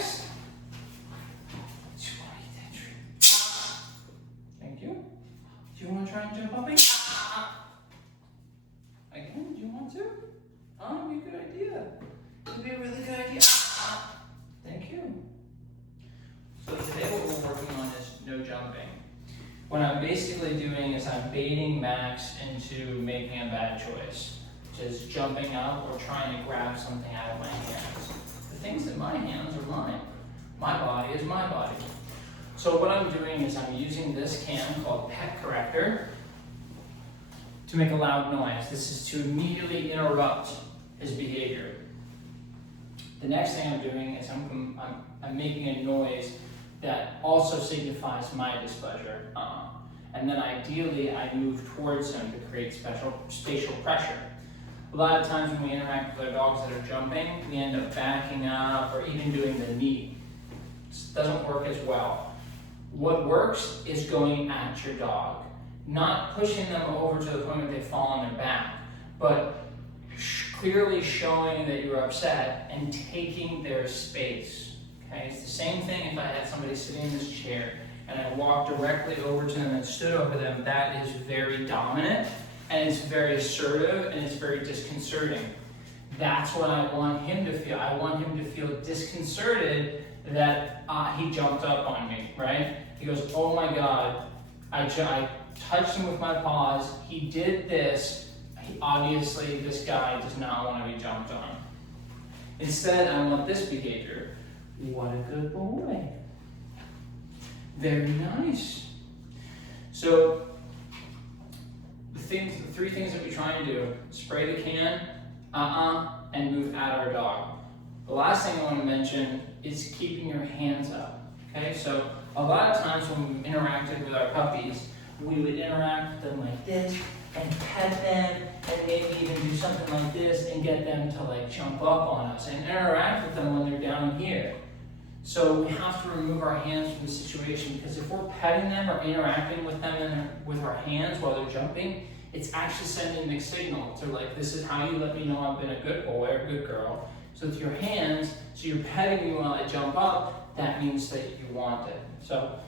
Next. Thank you. Do you want to try and jump up again? Again, do you want to? Oh, it'd be a good idea. It'd be a really good idea. Thank you. So today what we're working on is no jumping. What I'm basically doing is I'm baiting Max into making a bad choice, which is jumping up or trying to grab something out of my hands. The things in my hands are mine. My body is my body. So what I'm doing is I'm using this can called Pet Corrector to make a loud noise. This is to immediately interrupt his behavior. The next thing I'm doing is I'm making a noise that also signifies my displeasure. And then ideally I move towards him to create spatial pressure. A lot of times when we interact with our dogs that are jumping, we end up backing up or even doing the knee. It doesn't work as well. What works is going at your dog, not pushing them over to the point where they fall on their back, but clearly showing that you're upset and taking their space. Okay? It's the same thing if I had somebody sitting in this chair and I walked directly over to them and stood over them. That is very dominant and it's very assertive and it's very disconcerting. That's what I want him to feel. I want him to feel disconcerted that he jumped up on me, right? He goes, oh my God, I touched him with my paws, he did this, obviously this guy does not want to be jumped on. Instead, I want this behavior. What a good boy. Very nice. So, the three things that we try and do: spray the can, and move at our dog. The last thing I want to mention is keeping your hands up. Okay, so a lot of times when we interacted with our puppies, we would interact with them like this and pet them and maybe even do something like this and get them to like jump up on us and interact with them when they're down here. So we have to remove our hands from the situation, because if we're petting them or interacting with them with our hands while they're jumping, it's actually sending mixed signals. They're like, this is how you let me know I've been a good boy or a good girl. So with your hands, so you're petting me while I jump up, that means that you want it. So,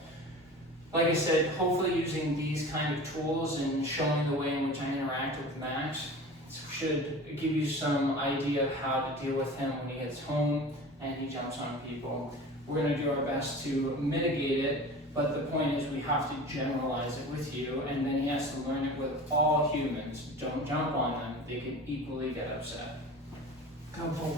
like I said, hopefully using these kind of tools and showing the way in which I interact with Max should give you some idea of how to deal with him when he gets home and he jumps on people. We're going to do our best to mitigate it, but the point is we have to generalize it with you, and then he has to learn it with all humans. Don't jump on them. They can equally get upset. Come home.